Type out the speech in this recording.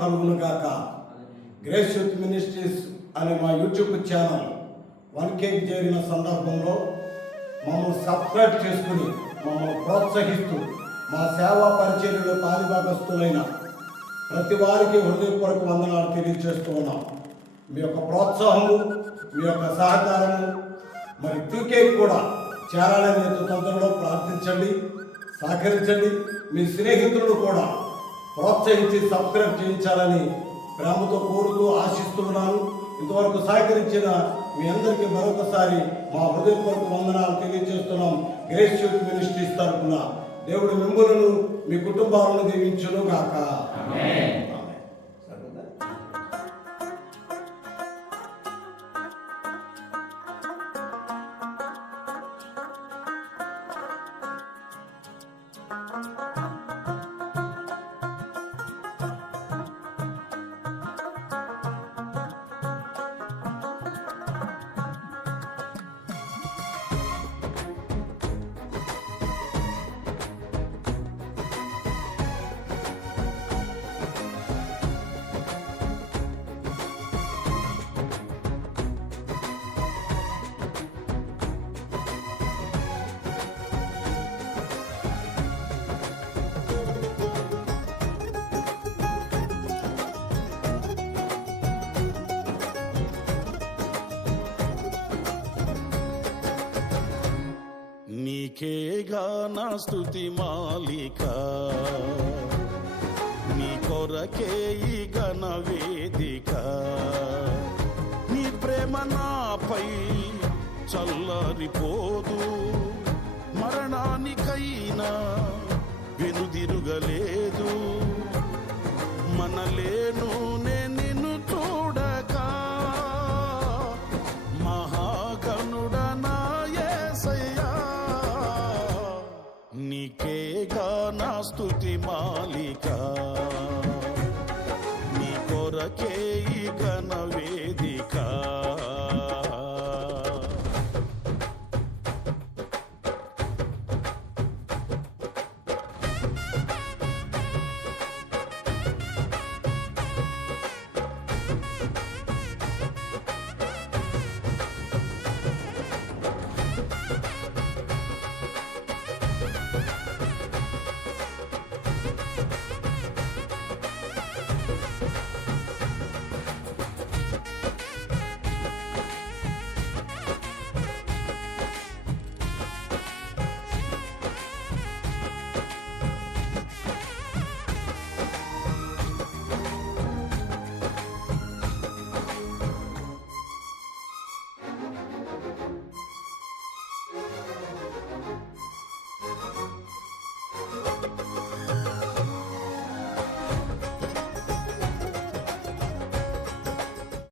కలుగును గాక. Grace youth ministries అనే మా యూట్యూబ్ ఛానల్ వన్ కేకి చేరిన సందర్భంలో మమ్మల్ని సబ్స్క్రైబ్ చేసుకుని మమ్మల్ని ప్రోత్సహిస్తూ మా సేవా పరిచర్యలో పారిభాగస్తులైన ప్రతి వారికి హృదయపూర్వక వందనాలు తెలియజేస్తూ ఉన్నాం. మీ యొక్క ప్రోత్సాహము మీ యొక్క సహకారము మరి టూకేకి కూడా చేరాలని తొందరలో ప్రార్థించండి సహకరించండి. మీ స్నేహితులను కూడా ప్రోత్సహించి సబ్స్క్రైబ్ చేయించాలని ప్రేమతో కోరుతూ ఆశిస్తున్నాను. ఇంతవరకు సహకరించిన మీ అందరికీ మరొకసారి మా హృదయపూర్వక వందనాలు తెలియజేస్తున్నాం. గ్రేస్ యూత్ మినిస్ట్రీస్ తరఫున దేవుడు మిమ్మలను మీ కుటుంబాలను దీవించును గాక నీకేగా నా స్థుతి మాలిక? నీ కొరకే ఈ ఘన వేదిక. నీ ప్రేమ నాపై చల్లారిపోదు. మరణానికైనా వెనుదిరుగలే నీకేగా నా స్థుతి మాలిక? నీ కొరకే ఈ కనవి